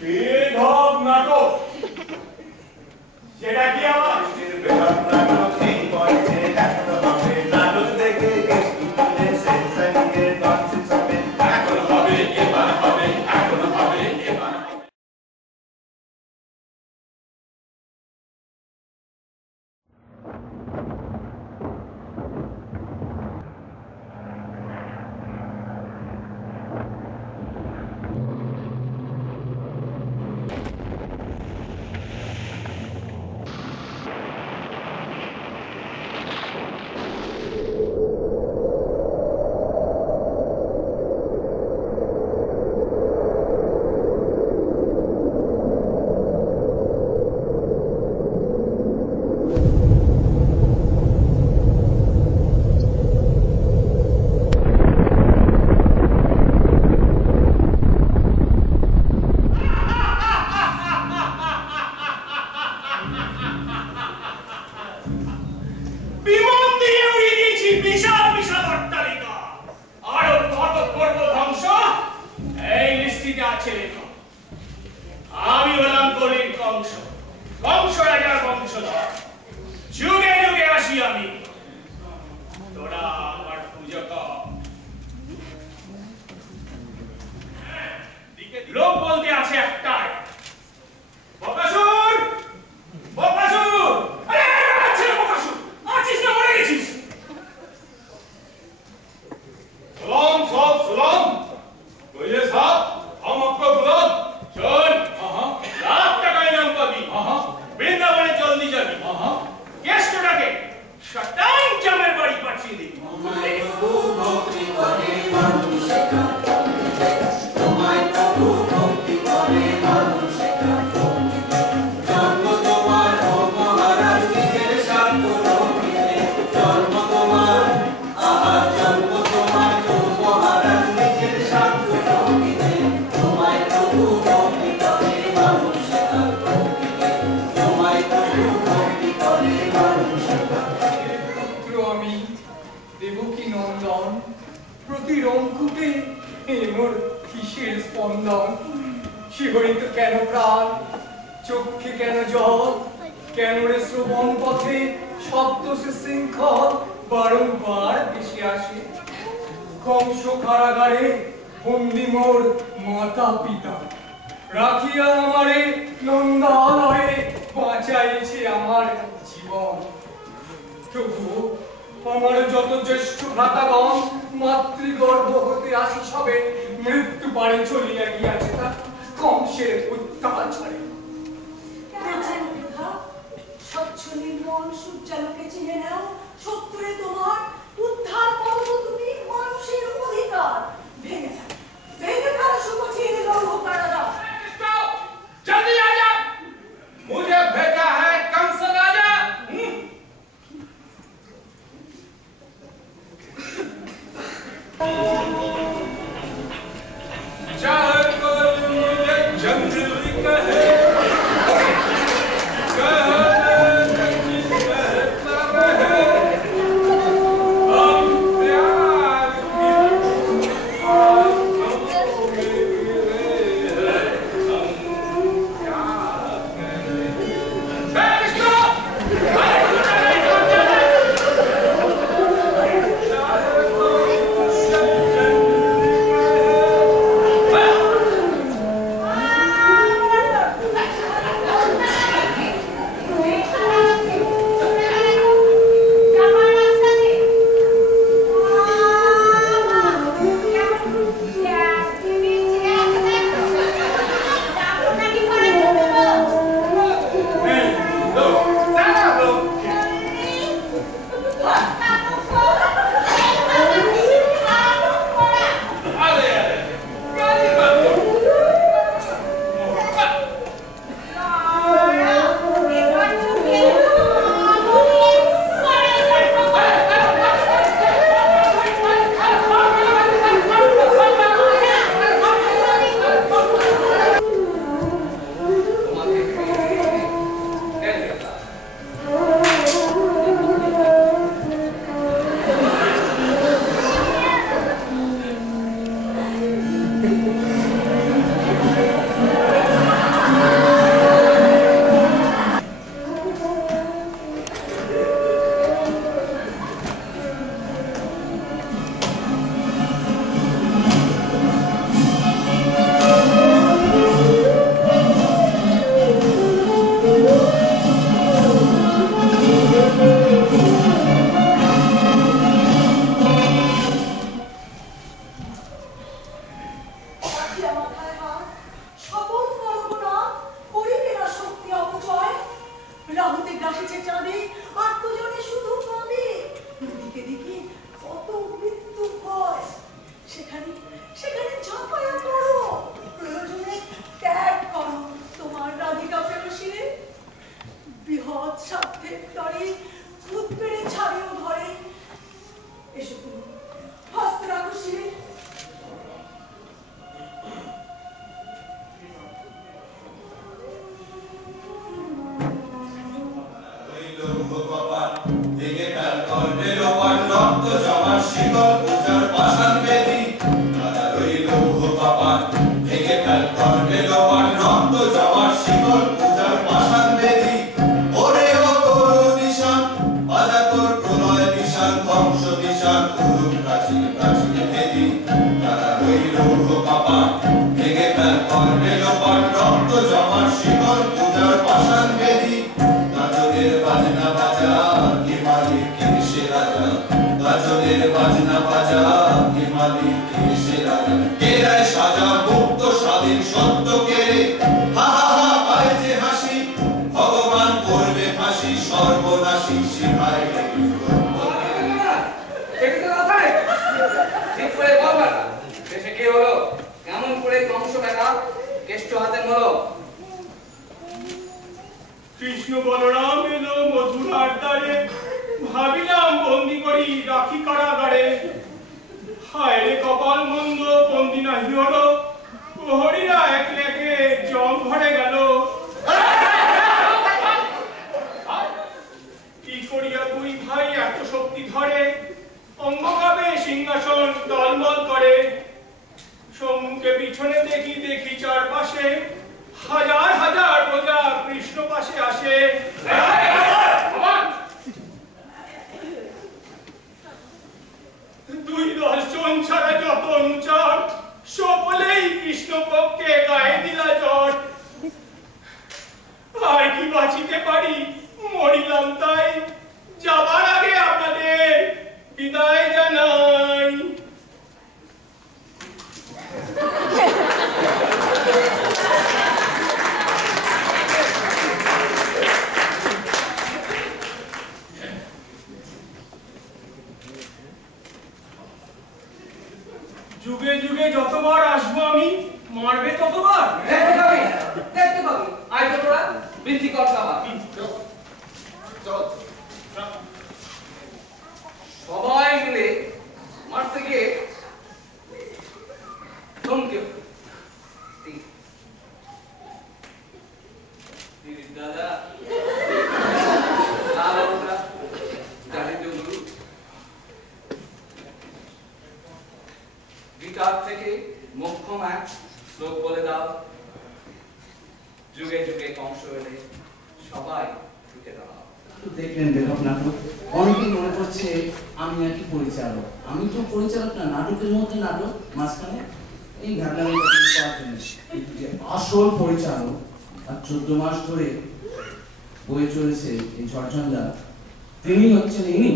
বেধব নাটক সেটা কি আমার বেধব নাটক এই বয়সে এখনো হবে নাটক দেখে এসে সঙ্গে নাচছে সবে এখন হবে এবার হবে এখন হবে এবার चाहत को মেলোপান রক্ত জমার শিকল পূজার পাষাণ বেদী ওরে ও তরু নিশান বাজা তোর প্রলয় নিশান ধ্বংস নিশান করুক প্রাচীন প্রাচীন ভেদী তারা রইল পাপা ভেঙে ফেল কর মেলোপান রক্ত জমার শিকল পূজার পাষাণ বেদী গাজনের বাজনা বাজা কি মালিক কে সে রাজা গাজনের বাজনা বাজা কি মালিক কে সে রাজা কে দেয় সাজা মুক্ত স্বাধীন সত্য কে হা হা হা পায় যে হাসি ভগবান করবে ফাঁসি সর্বনাশী শিখায় ঠিক করে বলবার দেশে কি হলো কেমন করে কংস বেটা কেষ্ট হাতে হলো কৃষ্ণ বলরাম এলো মধুরার দ্বারে ভাবিলাম বন্দি করি রাখি কারাগারে হায় রে কপাল মন্দ বন্দি নাহি হলো প্রহরীরা একে একে জল ভরে গেল কি করিয়া দুই ভাই এত শক্তি ধরে অঙ্গভাবে সিংহাসন দলমল করে সম্মুখে পিছনে দেখি দেখি চারপাশে হাজার হাজার প্রজা কৃষ্ণ পাশে আসে দুই 10 জন ছাড়া যত অনুচর সকলেই কৃষ্ণ পক্ষে গায়ে দিলা জট আর কি বাঁচিতে পারি মরিলাম তাই যাবার আগে আপনাদের বিদায় জানাই যুগে যুগে যতবার আসবো আমি মারবে ততবার দেখতে পাবি আয় তো তোরা বৃদ্ধি কর খাবার সবাই মিলে মারতে গিয়ে থমকে দাদা গীতার থেকে মোক্ষম এক শ্লোক বলে দাও যুগে যুগে কংস এলে সবাই ঢুকে দাও দেখলেন লেখক নাটক অনেকেই মনে করছে আমি নাকি পরিচালক আমি তো পরিচালক না নাটকের মধ্যে নাটক মাঝখানে এই ঘাটলামি কিন্তু যে আসল পরিচালক আর 14 মাস ধরে বয়ে চলেছে এই ঝড়ঝঞ্ঝা তিনি হচ্ছেন ইনি